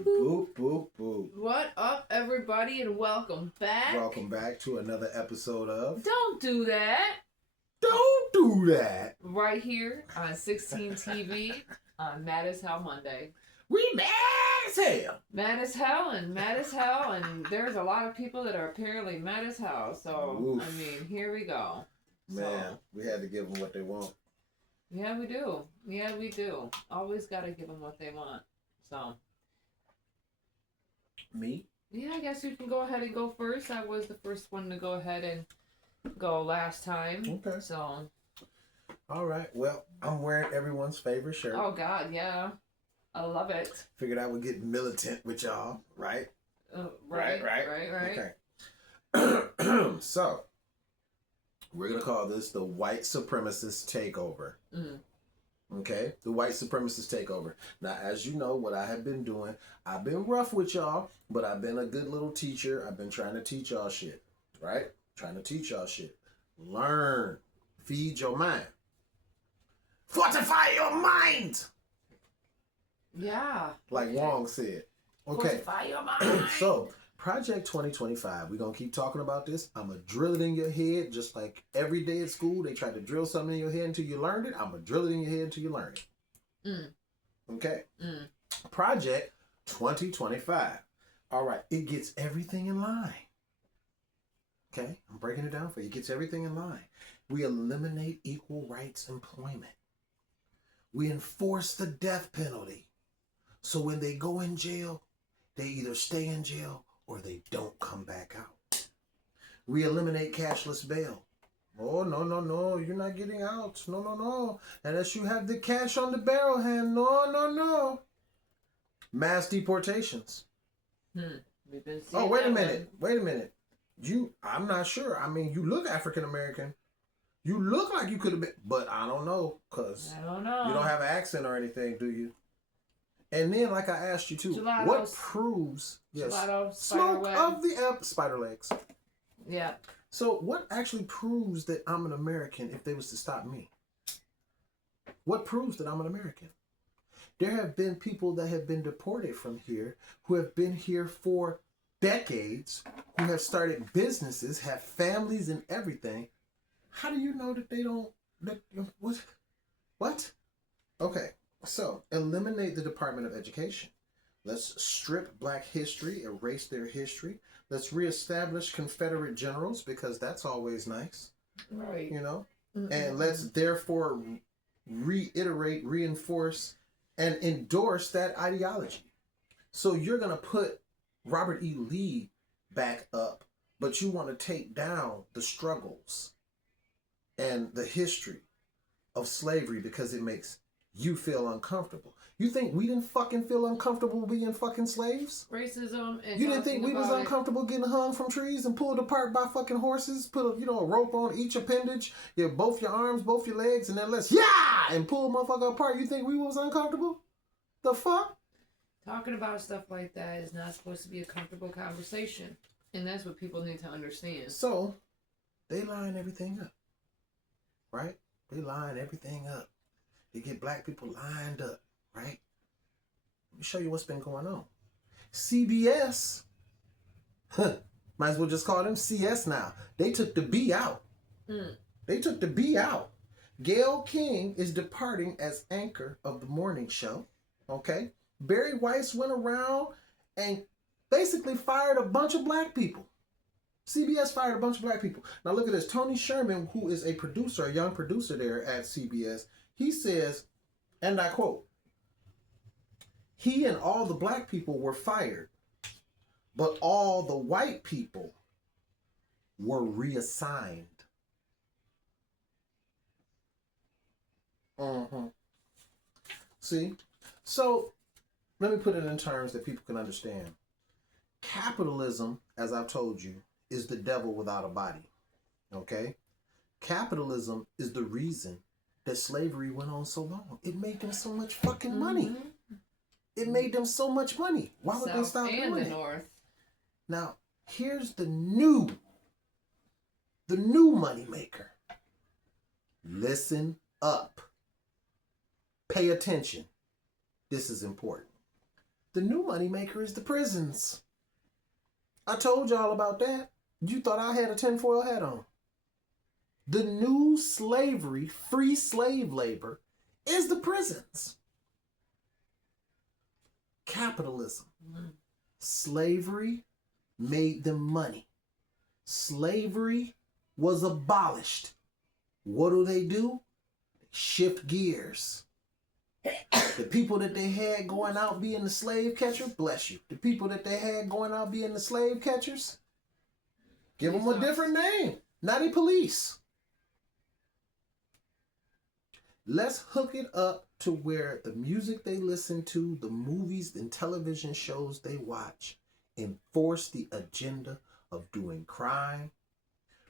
Boop, boop, boop, boop. What up, everybody, and welcome back. Welcome back to another episode of Don't Do That. Don't Do That. Right here on 16 TV on Mad as Hell Monday. We mad as hell. Mad as hell, and there's a lot of people that are apparently mad as hell. So, Oof. I mean, here we go. Man, we had to give them what they want. Yeah, we do. Yeah, we do. Always got to give them what they want. So. Me? Yeah, I guess you can go ahead and go first. I was the first one to go ahead and go last time. Okay. So. All right. Well, I'm wearing everyone's favorite shirt. Oh, God, yeah. I love it. Figured I would get militant with y'all, right? Right. Okay. So, we're going to call this the white supremacist takeover. Mm. Okay? The white supremacist takeover. Now, as you know, what I have been doing, I've been rough with y'all, but I've been a good little teacher. I've been trying to teach y'all shit, right? Trying to teach y'all shit. Learn. Feed your mind. Fortify your mind! Yeah. Like Wong said. Okay. Fortify your mind. So, Project 2025. We're going to keep talking about this. I'm going to drill it in your head just like every day at school. They try to drill something in your head until you learned it. I'm going to drill it in your head until you learn it. Okay. Project 2025. All right. It gets everything in line. Okay. I'm breaking it down for you. It gets everything in line. We eliminate equal rights employment. We enforce the death penalty. So when they go in jail, they either stay in jail or they don't come back out. We eliminate cashless bail. Oh, no, you're not getting out. No. Unless you have the cash on the barrel hand. No. Mass deportations. We've been Oh, wait a minute. I'm not sure. I mean, you look African American. You look like you could have been, but I don't know, because you don't have an accent or anything, do you? And then, like I asked you too, Gelatos. what proves smoke of the spider legs? Yeah. So what actually proves that I'm an American if they was to stop me? What proves that I'm an American? There have been people that have been deported from here who have been here for decades, who have started businesses, have families and everything. How do you know that they don't? What? Okay. So, eliminate the Department of Education. Let's strip Black history, erase their history. Let's reestablish Confederate generals, because that's always nice. Right. You know? Mm-hmm. And let's therefore reiterate, reinforce, and endorse that ideology. So you're going to put Robert E. Lee back up, but you want to take down the struggles and the history of slavery because it makes you feel uncomfortable. You think we didn't fucking feel uncomfortable being fucking slaves? Racism and you didn't think we was uncomfortable getting hung from trees and pulled apart by fucking horses? Put a rope on each appendage, both your arms, both your legs, and then let's and pull a motherfucker apart. You think we was uncomfortable? The fuck? Talking about stuff like that is not supposed to be a comfortable conversation, and that's what people need to understand. So they line everything up, right? They line everything up. They get Black people lined up, right? Let me show you what's been going on. CBS, might as well just call them CS now. They took the B out. They took the B out. Gayle King is departing as anchor of the morning show, okay? Barry Weiss went around and basically fired a bunch of Black people. CBS fired a bunch of Black people. Now look at this. Tony Sherman, who is a producer, a young producer there at CBS, he says, and I quote, "He and all the Black people were fired, but all the white people were reassigned." See? So, let me put it in terms that people can understand. Capitalism, as I've told you, is the devil without a body. Okay? Capitalism is the reason that slavery went on so long. It made them so much fucking money. It made them so much money. Why would they stop doing it? North. Now, here's the new money maker. Listen up. Pay attention. This is important. The new moneymaker is the prisons. I told y'all about that. You thought I had a tinfoil hat on. The new slavery, free slave labor, is the prisons. Capitalism. Slavery made them money. Slavery was abolished. What do? They shift gears. The people that they had going out being the slave catcher, bless you. The people that they had going out being the slave catchers, give them a different name. Naughty police. Let's hook it up to where the music they listen to, the movies and television shows they watch, enforce the agenda of doing crime.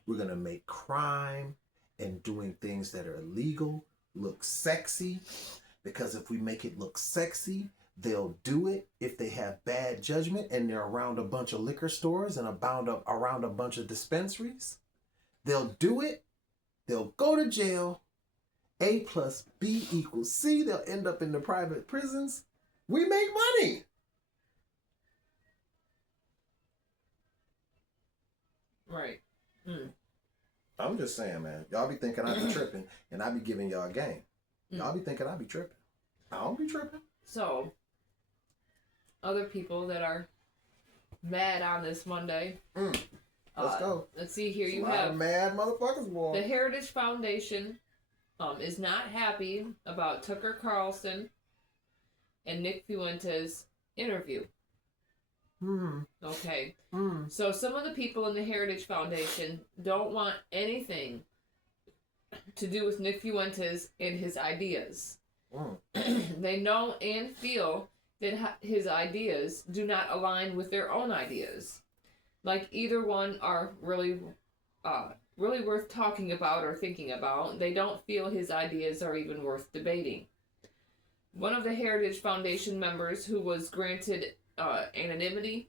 We're going to make crime and doing things that are illegal look sexy. Because if we make it look sexy, they'll do it if they have bad judgment and they're around a bunch of liquor stores and around a bunch of dispensaries. They'll do it. They'll go to jail. A plus B equals C. They'll end up in the private prisons. We make money. Right. I'm just saying, man. Y'all be thinking I be tripping and I be giving y'all a game. Y'all be thinking I be tripping. I don't be tripping. So, other people that are mad on this Monday. Let's go. Let's see here. You have have mad motherfuckers, boy. The Heritage Foundation is not happy about Tucker Carlson and Nick Fuentes' interview. Okay. So some of the people in the Heritage Foundation don't want anything to do with Nick Fuentes and his ideas. They know and feel that his ideas do not align with their own ideas. Like either one are really worth talking about or thinking about. They don't feel his ideas are even worth debating. One of the Heritage Foundation members who was granted anonymity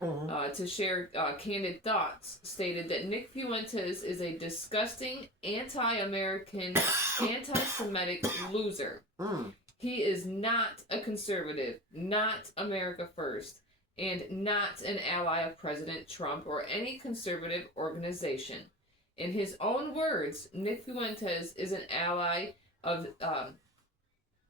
to share candid thoughts stated that Nick Fuentes is a disgusting, anti-American, anti-Semitic loser. He is not a conservative, not America First, and not an ally of President Trump or any conservative organization. In his own words, Nick Fuentes is an ally of...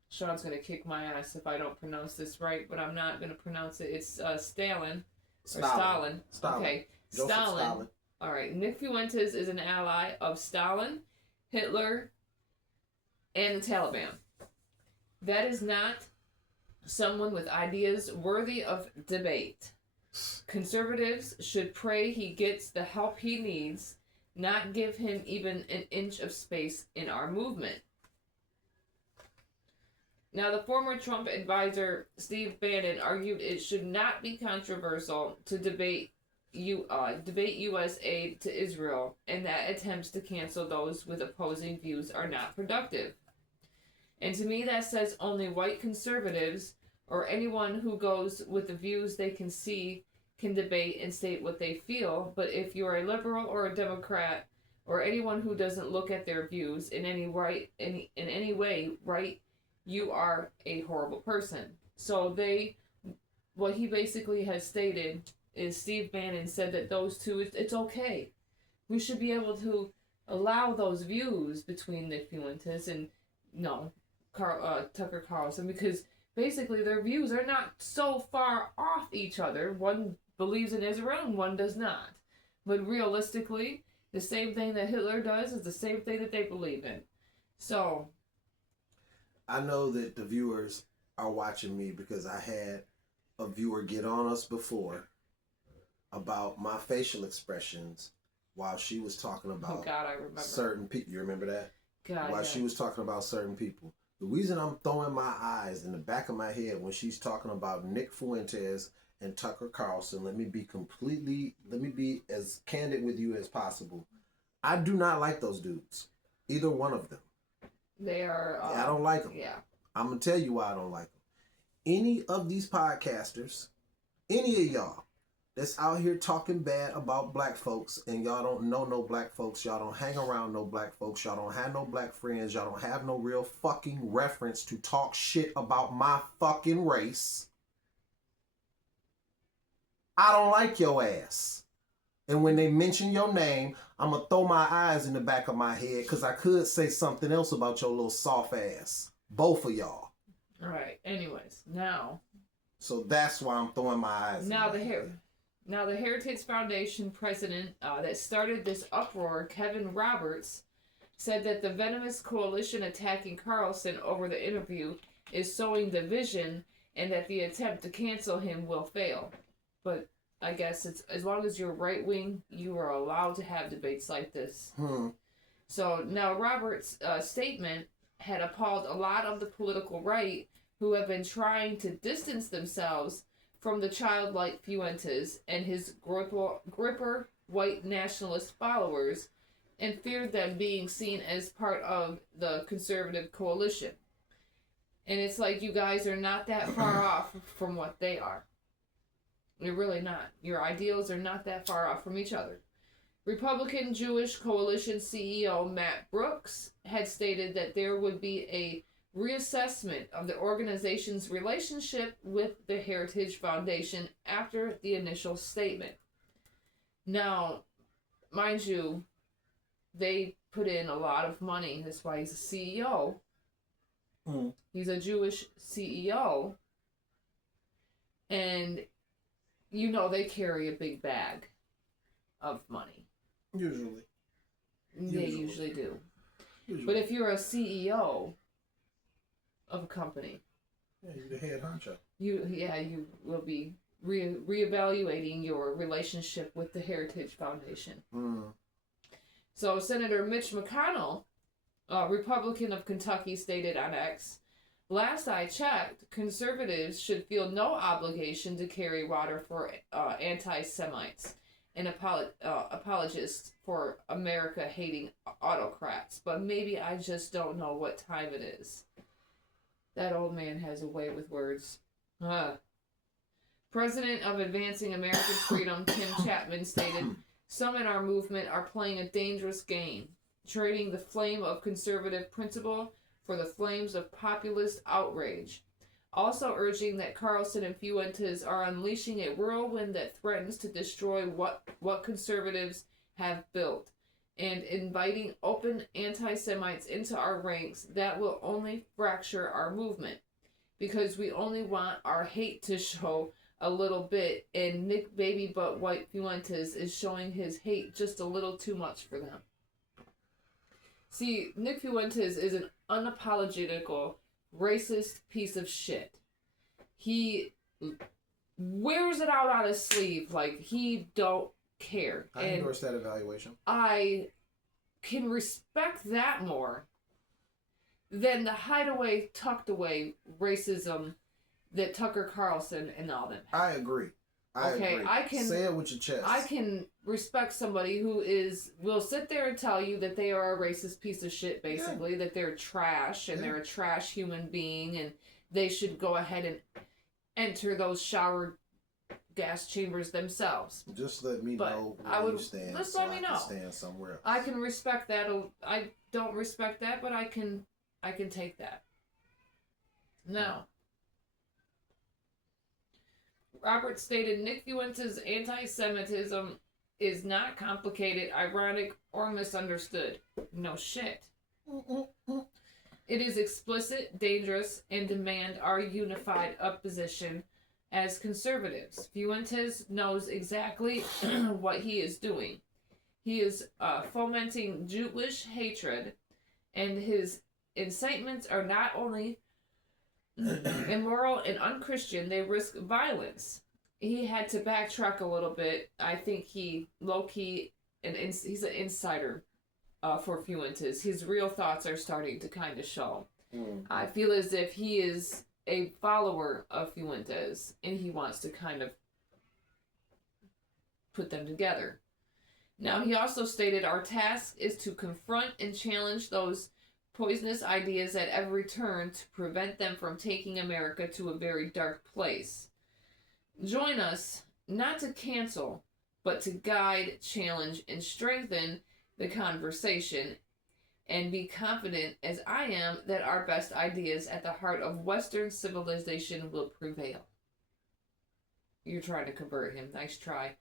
Sean's going to kick my ass if I don't pronounce this right, but I'm not going to pronounce it. It's Stalin. Stalin. Okay. Stalin. All right. Nick Fuentes is an ally of Stalin, Hitler, and the Taliban. That is not someone with ideas worthy of debate. Conservatives should pray he gets the help he needs, not give him even an inch of space in our movement. Now, the former Trump advisor Steve Bannon argued it should not be controversial to debate U.S. aid to Israel, and that attempts to cancel those with opposing views are not productive. And to me, that says only white conservatives or anyone who goes with the views they can see can debate and state what they feel. But if you're a liberal or a Democrat or anyone who doesn't look at their views in any way right, you are a horrible person. So what he basically has stated is Steve Bannon said that those two, it's okay. We should be able to allow those views between Nick Fuentes and Tucker Carlson, because basically their views are not so far off each other. One believes in Israel and one does not. But realistically, the same thing that Hitler does is the same thing that they believe in. So I know that the viewers are watching me because I had a viewer get on us before about my facial expressions while she was talking about I remember. Certain people. You remember that? While she was talking about certain people. The reason I'm throwing my eyes in the back of my head when she's talking about Nick Fuentes and Tucker Carlson, let me be as candid with you as possible. I do not like those dudes. Either one of them. They are... I don't like them. Yeah. I'm going to tell you why I don't like them. Any of these podcasters, any of y'all that's out here talking bad about black folks and y'all don't know no black folks, y'all don't hang around no black folks, y'all don't have no black friends, y'all don't have no real fucking reference to talk shit about my fucking race. I don't like your ass. And when they mention your name, I'm going to throw my eyes in the back of my head because I could say something else about your little soft ass. Both of y'all. All right. Anyways, now. So that's why I'm throwing my eyes Now in my head. Now, the Heritage Foundation president that started this uproar, Kevin Roberts, said that the venomous coalition attacking Carlson over the interview is sowing division and that the attempt to cancel him will fail. But I guess it's as long as you're right wing, you are allowed to have debates like this. So now Roberts' statement had appalled a lot of the political right who have been trying to distance themselves from the childlike Fuentes and his gripper white nationalist followers and feared them being seen as part of the conservative coalition. And it's like you guys are not that far off from what they are. You're really not. Your ideals are not that far off from each other. Republican Jewish Coalition CEO Matt Brooks had stated that there would be a reassessment of the organization's relationship with the Heritage Foundation after the initial statement. Now, mind you, they put in a lot of money. That's why he's a CEO. He's a Jewish CEO. And, you know, they carry a big bag of money. Usually. They usually do. But if you're a CEO of a company, you're the head honcho. You will be reevaluating your relationship with the Heritage Foundation. So Senator Mitch McConnell, Republican of Kentucky, stated on X, "Last I checked, conservatives should feel no obligation to carry water for anti-Semites and apologists for America-hating autocrats, but maybe I just don't know what time it is." That old man has a way with words. President of Advancing American Freedom, Tim Chapman, stated, "Some in our movement are playing a dangerous game, trading the flame of conservative principle for the flames of populist outrage. Also urging that Carlson and Fuentes are unleashing a whirlwind that threatens to destroy what conservatives have built, and inviting open anti-Semites into our ranks that will only fracture our movement, because we only want our hate to show a little bit, and Nick Baby Butt White Fuentes is showing his hate just a little too much for them." See, Nick Fuentes is an unapologetical, racist piece of shit. He wears it out on his sleeve like he don't care. I endorse that evaluation. I can respect that more than the hideaway, tucked away racism that Tucker Carlson and all them have. I agree. I agree. I can say it with your chest. I can respect somebody who will sit there and tell you that they are a racist piece of shit, basically, that they're trash and they're a trash human being and they should go ahead and enter those shower gas chambers themselves. Just let me know where you stand. Just let me know. Stand somewhere else. I can respect that. I don't respect that, but I can take that. Now, Robert stated Nick Fuentes' anti-Semitism is not complicated, ironic, or misunderstood. No shit. It is explicit, dangerous, and demand our unified opposition as conservatives. Fuentes knows exactly what he is doing. He is fomenting Jewish hatred, and his incitements are not only immoral and unchristian, they risk violence. He had to backtrack a little bit. I think he low-key, he's an insider for Fuentes. His real thoughts are starting to kind of show. I feel as if he is a follower of Fuentes and he wants to kind of put them together. Now, he also stated our task is to confront and challenge those poisonous ideas at every turn to prevent them from taking America to a very dark place. Join us, not to cancel, but to guide, challenge, and strengthen the conversation, and be confident, as I am, that our best ideas at the heart of Western civilization will prevail. you're trying to convert him. Nice try.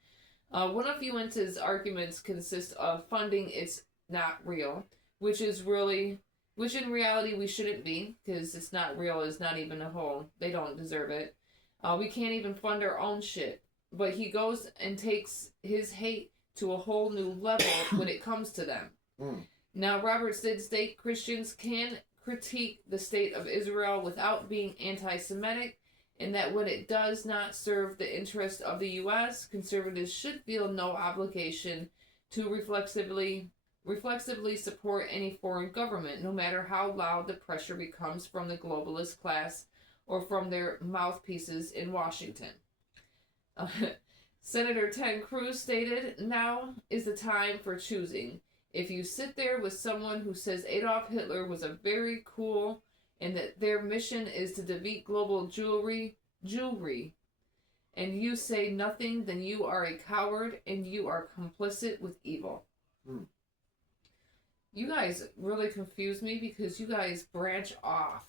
One of Fuentes' arguments consists of funding it's not real, which in reality we shouldn't be, because it's not real is not even a whole. They don't deserve it. We can't even fund our own shit. But he goes and takes his hate to a whole new level when it comes to them. Now, Roberts did state Christians can critique the state of Israel without being anti-Semitic, and that when it does not serve the interest of the U.S., conservatives should feel no obligation to reflexively support any foreign government, no matter how loud the pressure becomes from the globalist class or from their mouthpieces in Washington. Senator Ted Cruz stated, "Now is the time for choosing. If you sit there with someone who says Adolf Hitler was a very cool and that their mission is to defeat global Jewry, and you say nothing, then you are a coward and you are complicit with evil." You guys really confuse me because you guys branch off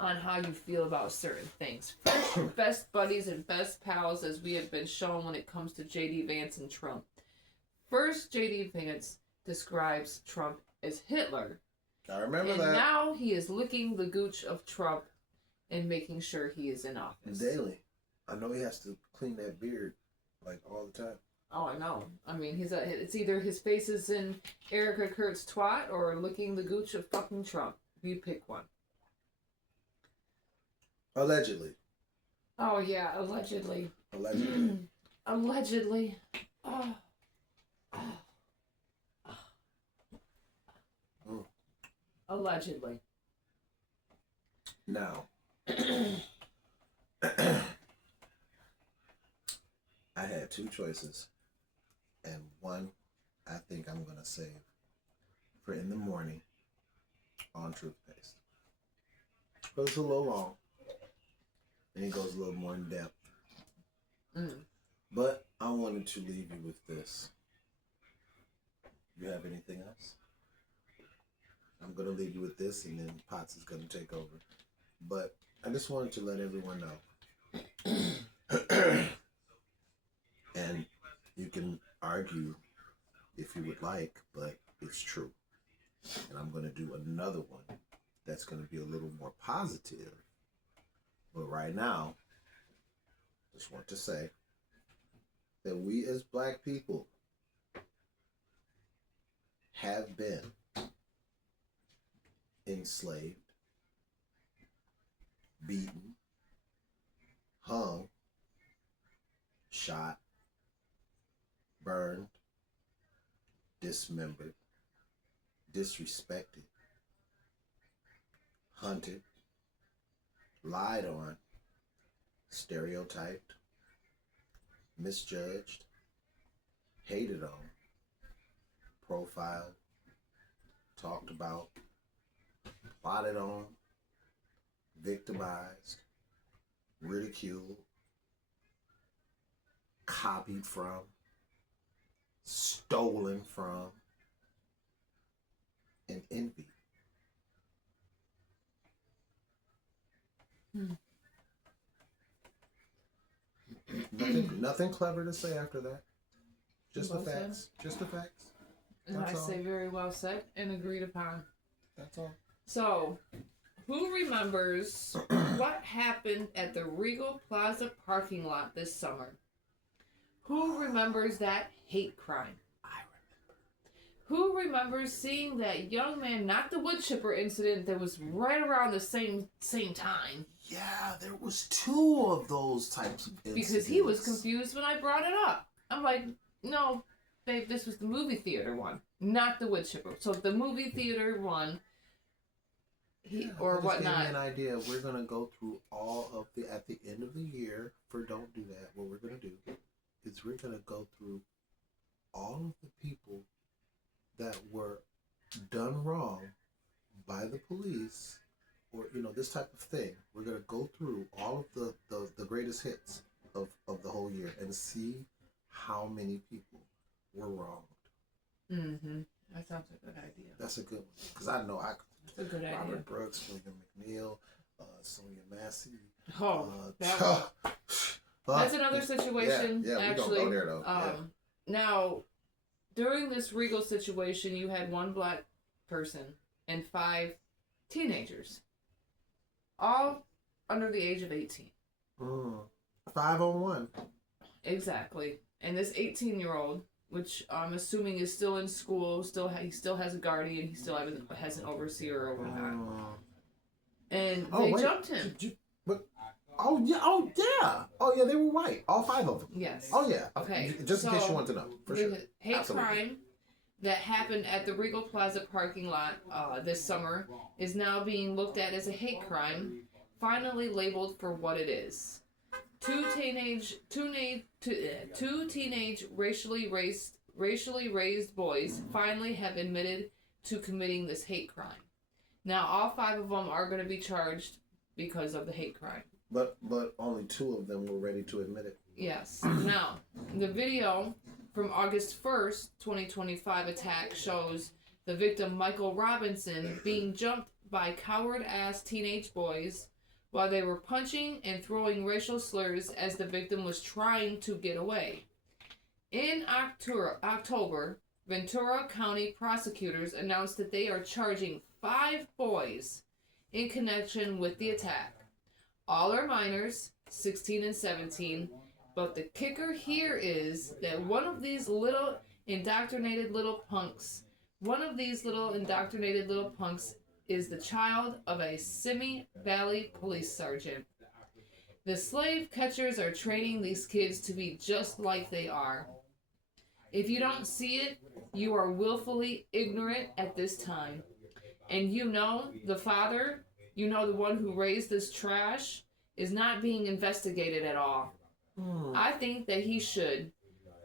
on how you feel about certain things. First, you're best buddies and best pals, as we have been shown when it comes to J.D. Vance and Trump. First, J.D. Vance describes Trump as Hitler. I remember and that. And now he is licking the gooch of Trump and making sure he is in office. Daily. I know he has to clean that beard, like, all the time. Oh, I know. I mean, it's either his face is in Erica Kurt's twat or licking the gooch of fucking Trump. You pick one. Allegedly. Oh, yeah, allegedly. Allegedly. Allegedly. Oh. Allegedly. Now, I had two choices, and one I think I'm going to save for in the morning on Truthpaste. But it's a little long, and it goes a little more in depth. But I wanted to leave you with this. You have anything else? I'm going to leave you with this, and then Potts is going to take over. But I just wanted to let everyone know. And you can argue if you would like, but it's true. And I'm going to do another one that's going to be a little more positive. But right now, just want to say that we as Black people have been enslaved, beaten, hung, shot, burned, dismembered, disrespected, hunted, lied on, stereotyped, misjudged, hated on, profiled, talked about, plotted on, victimized, ridiculed, copied from, stolen from, and envied. Nothing clever to say after that. Just the facts. Just the facts. And I say very well said and agreed upon. That's all. So, who remembers what happened at the Regal Plaza parking lot this summer? Who remembers that hate crime? I remember. Who remembers seeing that young man, not the wood chipper incident that was right around the same time? Yeah, there was two of those types of incidents. Because he was confused when I brought it up. I'm like, no, babe, this was the movie theater one, not the wood chipper. So the movie theater one, or whatnot. Give me an idea. We're gonna go through all of at the end of the year for Don't Do That. What we're gonna do is we're gonna go through all of the people that were done wrong by the police, or this type of thing. We're gonna go through all of the greatest hits of the whole year and see how many people were wronged. Mm-hmm. That sounds a good idea. That's a good one, because I know That's a good idea. Robert Brooks, William McNeil, Sonia Massey. But That's another situation. Yeah, actually, we're gonna go there though. Now, during this Regal situation, you had one black person and 5 teenagers, all under the age of 18. 5-on-1. Exactly. And this 18-year-old, which I'm assuming is still in school, he still has a guardian, he still has an overseer or whatnot. And they jumped him. Oh yeah, they were white. All 5 of them. Yes. Oh yeah. Okay. Just in case you want to know, for sure. Hate Absolutely. crime that happened at the Regal Plaza parking lot this summer is now being looked at as a hate crime, finally labeled for what it is. Two teenage racially raised boys finally have admitted to committing this hate crime. Now all 5 of them are going to be charged because of the hate crime. But only 2 of them were ready to admit it. Yes. Now, the video from August 1st, 2025 attack shows the victim Michael Robinson being jumped by coward-ass teenage boys while they were punching and throwing racial slurs as the victim was trying to get away. In October, Ventura County prosecutors announced that they are charging 5 boys in connection with the attack. All are minors, 16 and 17, but the kicker here is that one of these little indoctrinated little punks is the child of a Simi Valley police sergeant. The slave catchers are training these kids to be just like they are. If you don't see it, you are willfully ignorant at this time. And the father, the one who raised this trash, is not being investigated at all. I think that he should.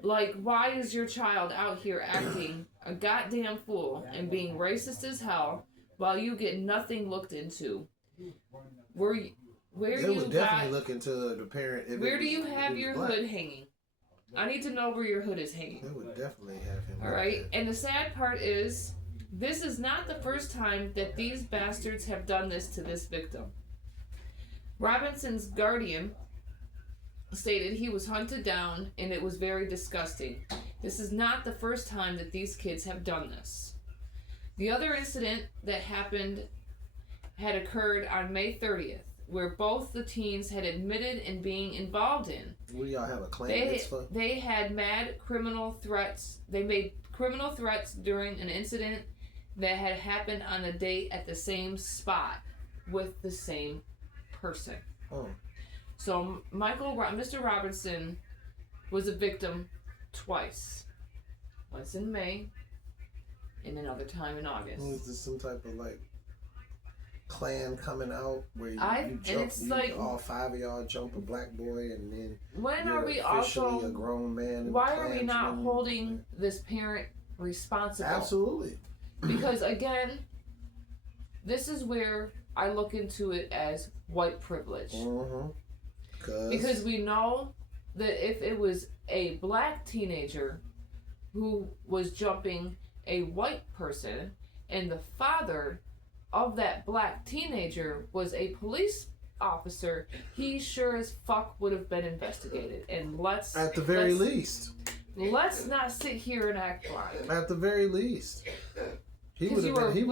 Like, why is your child out here acting a goddamn fool and being racist as hell while you get nothing looked into? They would definitely look into the parent. Where do you have your hood hanging? I need to know where your hood is hanging. They would definitely have him. All right, and the sad part is, this is not the first time that these bastards have done this to this victim. Robinson's guardian stated he was hunted down and it was very disgusting. This is not the first time that these kids have done this. The other incident that happened had occurred on May 30th, where both the teens had admitted in being involved in. What do y'all have, a Klan mitzvah? They had mad criminal threats. They made criminal threats during an incident that had happened on a date at the same spot with the same person. So Mr. Robinson was a victim twice. Once in May and another time in August. Is this some type of Klan coming out where you jump, all 5 of y'all jump a black boy and then when are we also a grown man? Why are we not holding this parent responsible? Absolutely. Because again, this is where I look into it as white privilege. Because we know that if it was a black teenager who was jumping a white person and the father of that black teenager was a police officer, he sure as fuck would have been investigated. And let's not sit here and act blind. At the very least. He would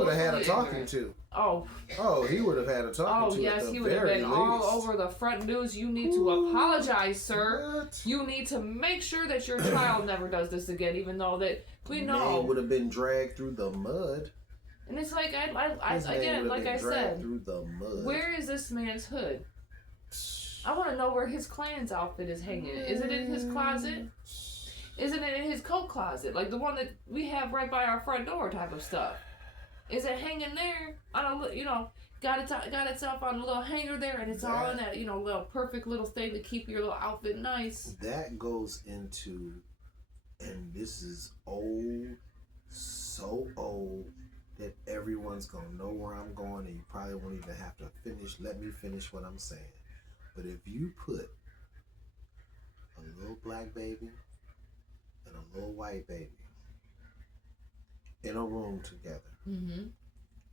have had a talking to. Oh, he would have had a talking to. Oh, yes, he would have been all over the front news. You need to apologize, sir. What? You need to make sure that your child never does this again, even though that we know. He would have been dragged through the mud. And it's like, again, like I said, through the mud. Where is this man's hood? I want to know where his Klan's outfit is hanging. Is it in his closet? Isn't it in his coat closet? Like the one that we have right by our front door type of stuff. Is it hanging there? Got itself on a little hanger there, and it's all in that, little perfect little thing to keep your little outfit nice. That goes into, and this is old, so old, that everyone's going to know where I'm going, and you probably won't even have to let me finish what I'm saying. But if you put a little black baby and a little white baby in a room together,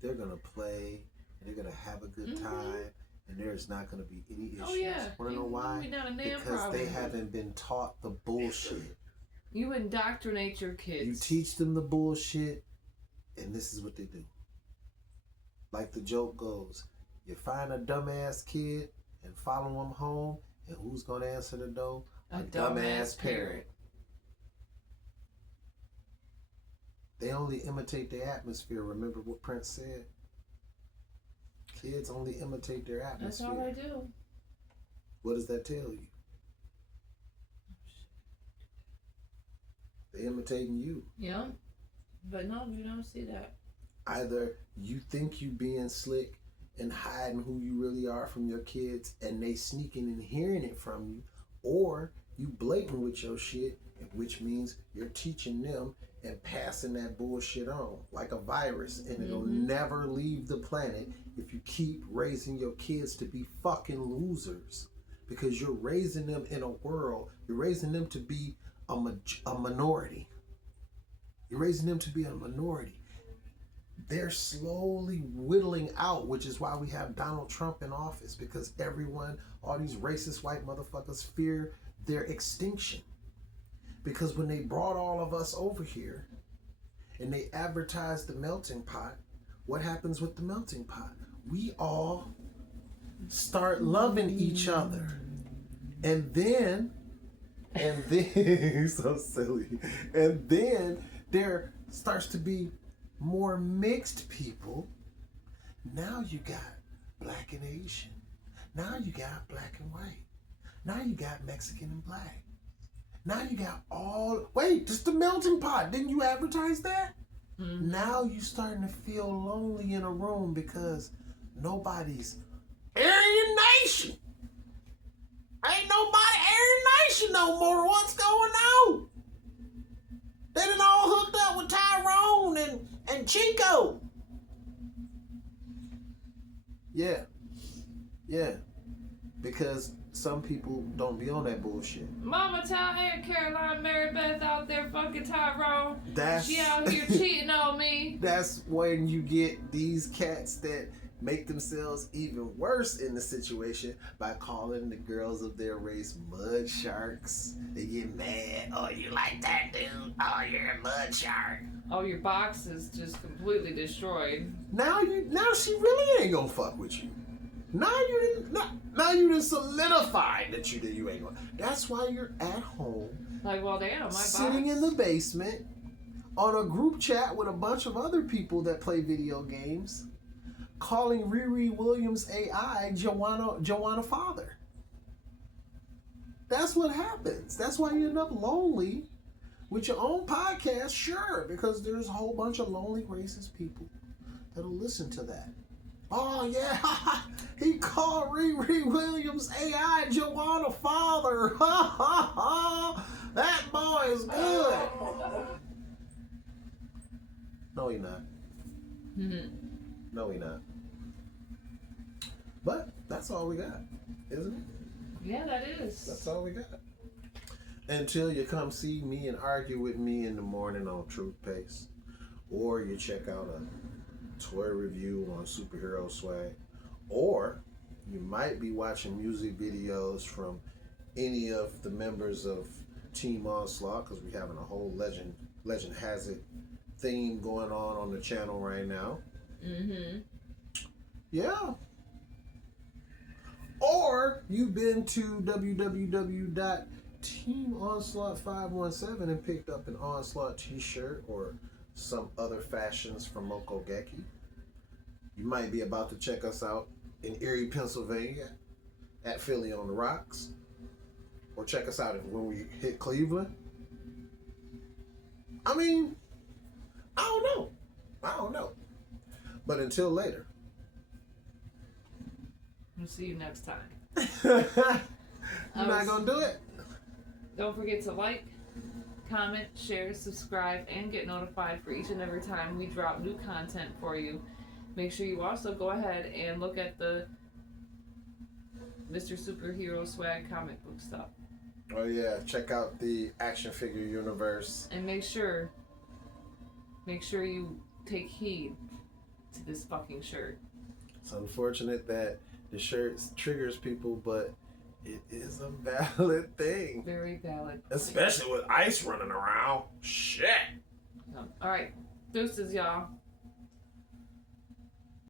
they're going to play, they're going to have a good time, and there's not going to be any issues. Oh yeah. Want to know why? Because they haven't been taught the bullshit. You indoctrinate your kids. You teach them the bullshit, and this is what they do. Like the joke goes, you find a dumbass kid and follow him home, and who's going to answer the door? A dumbass parent. They only imitate their atmosphere. Remember what Prince said? Kids only imitate their atmosphere. That's all they do. What does that tell you? They're imitating you. Yeah. But no, you don't see that. Either you think you being slick and hiding who you really are from your kids, and they sneaking and hearing it from you, or you blatant with your shit, which means you're teaching them and passing that bullshit on like a virus, and it'll never leave the planet if you keep raising your kids to be fucking losers, because you're raising them in a world, you're raising them to be a minority. You're raising them to be a minority. They're slowly whittling out, which is why we have Donald Trump in office, because everyone, all these racist white motherfuckers fear their extinction. Because when they brought all of us over here and they advertised the melting pot, what happens with the melting pot? We all start loving each other. And then so silly. And then there starts to be more mixed people. Now you got black and Asian. Now you got black and white. Now you got Mexican and black. Now you got wait, just the melting pot. Didn't you advertise that? Mm-hmm. Now you starting to feel lonely in a room because nobody's Aryan Nation. Ain't nobody Aryan Nation no more. What's going on? They done all hooked up with Tyrone and Chico. Yeah. Because some people don't be on that bullshit. Mama, tell Aunt Caroline Mary Beth out there fucking Tyrone. She out here cheating on me. That's when you get these cats that make themselves even worse in the situation by calling the girls of their race mud sharks. They get mad. Oh, you like that dude? Oh, you're a mud shark. Oh, your box is just completely destroyed. Now she really ain't gonna fuck with you. Now you done solidified that you ain't gonna. That's why you're at home. Like, well, damn, my sitting in the basement on a group chat with a bunch of other people that play video games, calling Riri Williams AI Joanna father. That's what happens. That's why you end up lonely with your own podcast, sure, because there's a whole bunch of lonely racist people that'll listen to that. Oh yeah, he called Riri Williams AI Joanna father. That boy is good. No, he not. Mm-hmm. No, he not. But that's all we got, isn't it? Yeah, that is. That's all we got. Until you come see me and argue with me in the morning on Truth Paste, or you check out a toy review on Superhero Swag, or you might be watching music videos from any of the members of Team Onslaught, because we're having a whole Legend Has It theme going on the channel right now. Mm-hmm. Yeah. Or you've been to www.teamonslaught517 and picked up an Onslaught t-shirt or some other fashions from Moko Geki. You might be about to check us out in Erie, Pennsylvania at Philly on the Rocks. Or check us out when we hit Cleveland. I mean, I don't know. But until later. We'll see you next time. You're not going to do it? Don't forget to like, comment, share, subscribe, and get notified for each and every time we drop new content for you. Make sure you also go ahead and look at the Mr. Superhero Swag comic book stuff. Oh yeah, check out the action figure universe. And make sure you take heed to this fucking shirt. It's unfortunate that The shirt triggers people, but it is a valid thing. Very valid. Especially with ICE running around. Shit. All right. Deuces, y'all.